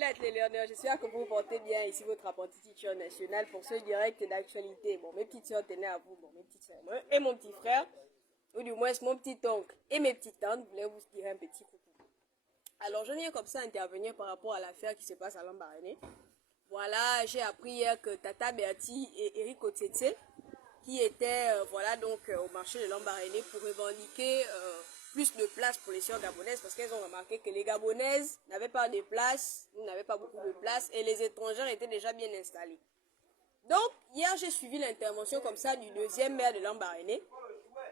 Hélène Léonard, j'espère que vous vous portez bien ici votre apprenti teacher national pour ce direct d'actualité. Bon, mes petites soeurs tenaient à vous, bon, mes petites soeurs, et mon petit frère, ou du moins mon petit oncle et mes petites tantes voulaient vous dire un petit coucou. Alors, je viens comme ça intervenir par rapport à l'affaire qui se passe à Lambaréné. Voilà, j'ai appris hier que Tata Berti et Eric Otete, qui étaient au marché de Lambaréné pour revendiquer plus de place pour les sœurs gabonaises, parce qu'elles ont remarqué que les gabonaises n'avaient pas de place, n'avaient pas beaucoup de place, et les étrangères étaient déjà bien installés. Donc, hier, j'ai suivi l'intervention comme ça du deuxième maire de Lambaréné,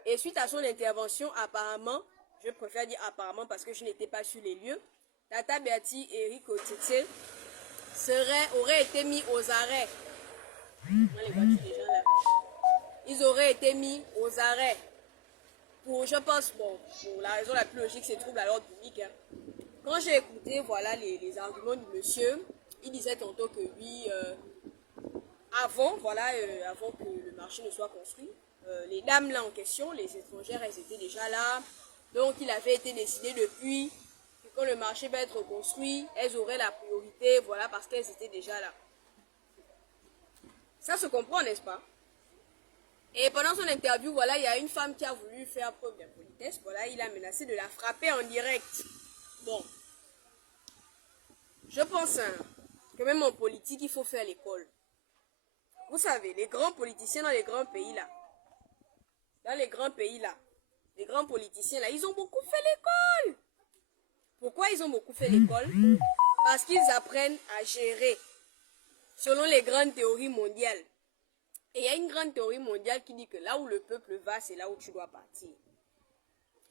et suite à son intervention, apparemment, je préfère dire apparemment parce que je n'étais pas sur les lieux, Tata Berti et Eric Otete auraient été mis aux arrêts. Les voitures des gens là. Ils auraient été mis aux arrêts pour, je pense, bon, pour la raison la plus logique, c'est trouble à l'ordre public. Hein. Quand j'ai écouté, voilà, les arguments du monsieur, il disait tantôt que oui, avant que le marché ne soit construit, les dames là en question, les étrangères, elles étaient déjà là. Donc, il avait été décidé depuis que quand le marché va être construit, elles auraient la priorité, voilà, parce qu'elles étaient déjà là. Ça se comprend, n'est-ce pas? Et pendant son interview, voilà, il y a une femme qui a voulu faire preuve d'impolitesse. Voilà, il a menacé de la frapper en direct. Bon. Je pense que même en politique, il faut faire l'école. Vous savez, les grands politiciens dans les grands pays là, les grands politiciens là, ils ont beaucoup fait l'école. Pourquoi ils ont beaucoup fait l'école? Parce qu'ils apprennent à gérer selon les grandes théories mondiales. Et il y a une grande théorie mondiale qui dit que là où le peuple va, c'est là où tu dois partir.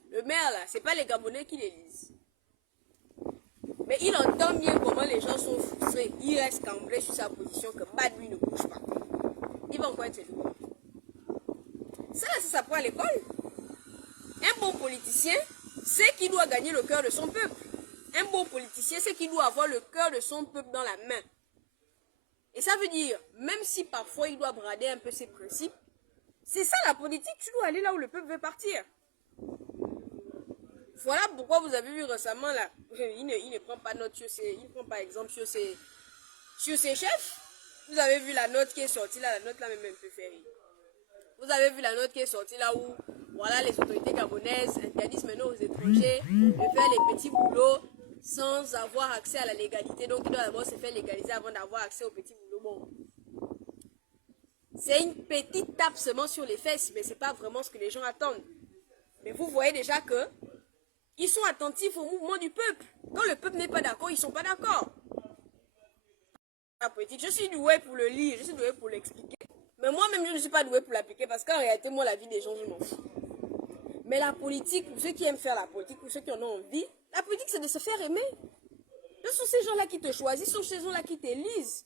Le maire là, c'est pas les Gabonais qui l'élisent. Mais il entend bien comment les gens sont frustrés. Il reste cambré sur sa position que pas de lui ne bouge pas. Il va encore être élu. Ça là, ça s'apprend à l'école. Un bon politicien sait qu'il doit gagner le cœur de son peuple. Un bon politicien sait qu'il doit avoir le cœur de son peuple dans la main. Et ça veut dire, même si parfois il doit brader un peu ses principes, c'est ça la politique, tu dois aller là où le peuple veut partir. Voilà pourquoi vous avez vu récemment là, il ne prend pas note sur ses, il prend par exemple sur ses chefs. Vous avez vu la note qui est sortie là, la note là même un peu fait rire. Vous avez vu la note qui est sortie là où, voilà, les autorités gabonaises interdisent maintenant aux étrangers de faire les petits boulots sans avoir accès à la légalité. Donc, il doit d'abord se faire légaliser avant d'avoir accès aux petits boulots. Bon. C'est une petite tape seulement sur les fesses, mais ce n'est pas vraiment ce que les gens attendent. Mais vous voyez déjà que ils sont attentifs au mouvement du peuple. Quand le peuple n'est pas d'accord, ils ne sont pas d'accord. La politique, je suis doué pour le lire, je suis doué pour l'expliquer. Mais moi-même, je ne suis pas doué pour l'appliquer parce qu'en réalité, moi, la vie des gens, je m'en fous. Mais la politique, pour ceux qui aiment faire la politique, pour ceux qui en ont envie, la politique, c'est de se faire aimer. Ce sont ces gens-là qui te choisissent, ce sont ces gens-là qui t'élisent.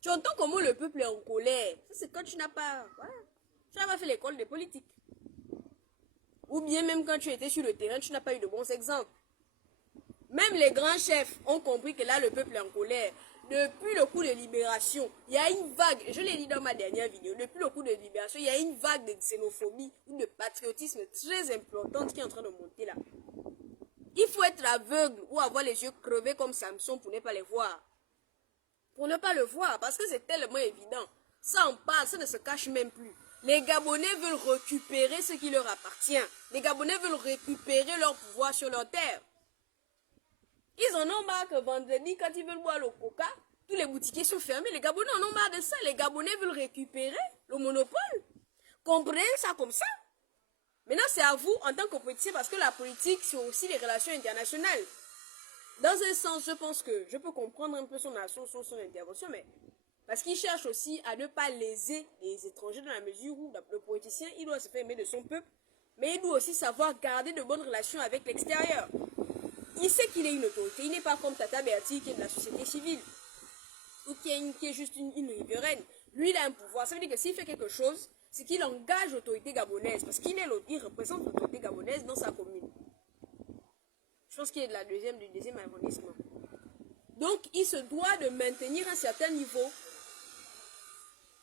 Tu entends comment le peuple est en colère. Ça, c'est quand tu n'as pas... Voilà. Tu n'as pas fait l'école de politique. Ou bien même quand tu étais sur le terrain, tu n'as pas eu de bons exemples. Même les grands chefs ont compris que là, le peuple est en colère. Depuis le coup de libération, il y a une vague, je l'ai dit dans ma dernière vidéo, depuis le coup de libération, il y a une vague de xénophobie ou de patriotisme très importante qui est en train de monter là. Il faut être aveugle ou avoir les yeux crevés comme Samson pour ne pas les voir. Pour ne pas le voir, parce que c'est tellement évident. Ça en parle, ça ne se cache même plus. Les Gabonais veulent récupérer ce qui leur appartient. Les Gabonais veulent récupérer leur pouvoir sur leur terre. Ils en ont marre que vendredi, quand ils veulent boire le coca, tous les boutiquiers sont fermés. Les Gabonais en ont marre de ça. Les Gabonais veulent récupérer le monopole. Comprenez ça comme ça. Maintenant, c'est à vous en tant que politicien, parce que la politique, c'est aussi les relations internationales. Dans un sens, je pense que je peux comprendre un peu son intervention, mais parce qu'il cherche aussi à ne pas léser les étrangers dans la mesure où le politicien, il doit se faire aimer de son peuple, mais il doit aussi savoir garder de bonnes relations avec l'extérieur. Il sait qu'il est une autorité, il n'est pas comme Tata Berti qui est de la société civile, ou qui est juste une riveraine. Lui, il a un pouvoir, ça veut dire que s'il fait quelque chose, c'est qu'il engage l'autorité gabonaise, parce qu'il représente l'autorité gabonaise dans sa commune. Je pense qu'il est de du deuxième arrondissement. Donc, il se doit de maintenir un certain niveau,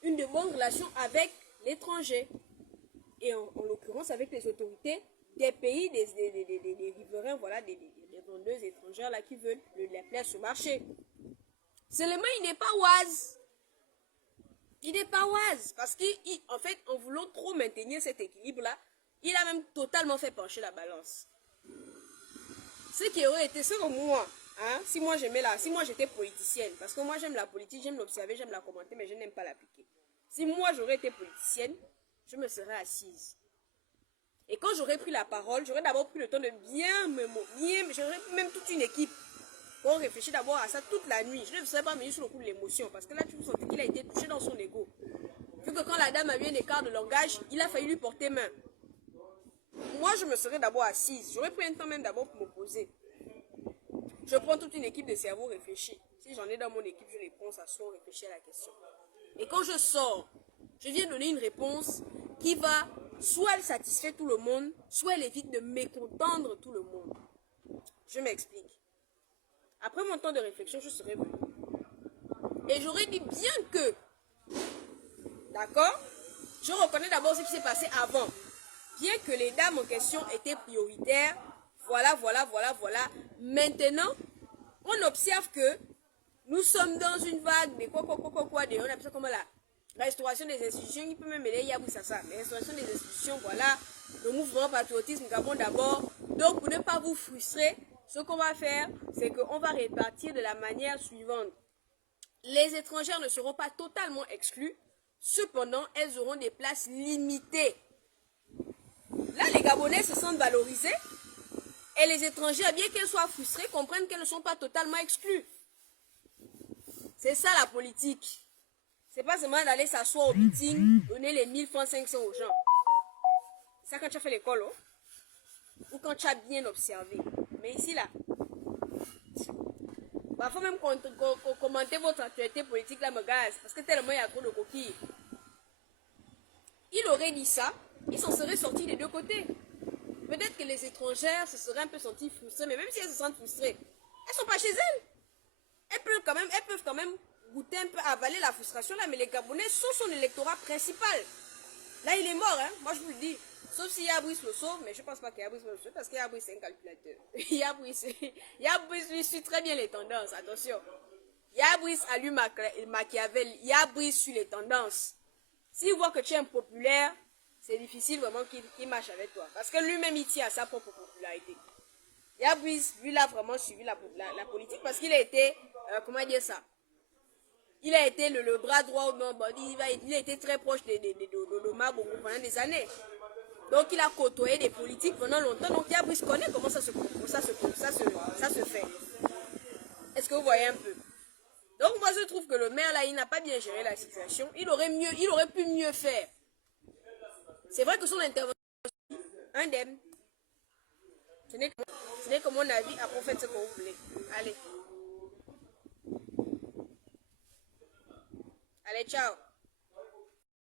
une de bonnes relations avec l'étranger. Et en l'occurrence, avec les autorités des pays, des riverains, voilà, des vendeuse étrangère là qui veulent la place au marché. Seulement, il n'est pas wise. Il n'est pas wise. Parce qu'en fait, en voulant trop maintenir cet équilibre-là, il a même totalement fait pencher la balance. Ce qui aurait été, selon moi, hein, si moi j'étais politicienne, parce que moi j'aime la politique, j'aime l'observer, j'aime la commenter, mais je n'aime pas l'appliquer. Si moi j'aurais été politicienne, je me serais assise. Et quand j'aurais pris la parole, j'aurais d'abord pris le temps de j'aurais même toute une équipe pour réfléchir d'abord à ça toute la nuit. Je ne me serais pas mis sur le coup de l'émotion, parce que là tu vous sentais qu'il a été touché dans son ego. Vu que quand la dame a eu un écart de langage, il a failli lui porter main. Moi, je me serais d'abord assise. J'aurais pris un temps même d'abord pour me poser. Je prends toute une équipe de cerveau réfléchi. Si j'en ai dans mon équipe, je les prends, s'asseoir, réfléchir à la question. Et quand je sors, je viens donner une réponse qui va, soit elle satisfait tout le monde, soit elle évite de mécontendre tout le monde. Je m'explique. Après mon temps de réflexion, je serais venue. Et j'aurais dit bien que, d'accord, je reconnais d'abord ce qui s'est passé avant. Bien que les dames en question étaient prioritaires, voilà. Maintenant, on observe que nous sommes dans une vague de on appelle ça comment la restauration des institutions, il peut même mêler ça. La restauration des institutions, voilà, le mouvement patriotisme Gabon d'abord. Donc, pour ne pas vous frustrer, ce qu'on va faire, c'est qu'on va répartir de la manière suivante. Les étrangères ne seront pas totalement exclues, cependant, elles auront des places limitées. Là, les Gabonais se sentent valorisés et les étrangers, bien qu'elles soient frustrées, comprennent qu'elles ne sont pas totalement exclues. C'est ça la politique. C'est pas seulement d'aller s'asseoir au meeting, donner les 1000 francs 500 aux gens. C'est ça quand tu as fait l'école, hein? Ou quand tu as bien observé. Mais ici, là, il faut même commenter votre actualité politique, là, me gaz, parce que tellement il y a trop de coquilles. Il aurait dit ça, ils s'en seraient sortis des deux côtés. Peut-être que les étrangères se seraient un peu senties frustrées, mais même si elles se sentent frustrées, elles ne sont pas chez elles. Elles peuvent quand même goûter un peu, avaler la frustration là, mais les Gabonais sont son électorat principal. Là, il est mort, hein, moi je vous le dis. Sauf si Yabris le sauve, mais je ne pense pas que Yabris le sauve, parce que Yabris c'est un calculateur. Yabris lui suit très bien les tendances, attention. Yabris a lu Machiavel, Yabris suit les tendances. S'il voit que tu es impopulaire, c'est difficile vraiment qu'il marche avec toi. Parce que lui-même, il tient à sa propre popularité. Yabris, lui, il a vraiment suivi la politique parce qu'il a été, comment dire ça? Il a été le bras droit, il a été très proche de Mabongo pendant des années. Donc, il a côtoyé des politiques pendant longtemps. Donc, Yabris connaît comment ça se fait. Est-ce que vous voyez un peu? Donc, moi, je trouve que le maire, là, il n'a pas bien géré la situation. Il aurait pu mieux faire. C'est vrai que son intervention, indemne. Ce n'est que mon avis. Après, faites ce que vous voulez. Allez. Allez, ciao.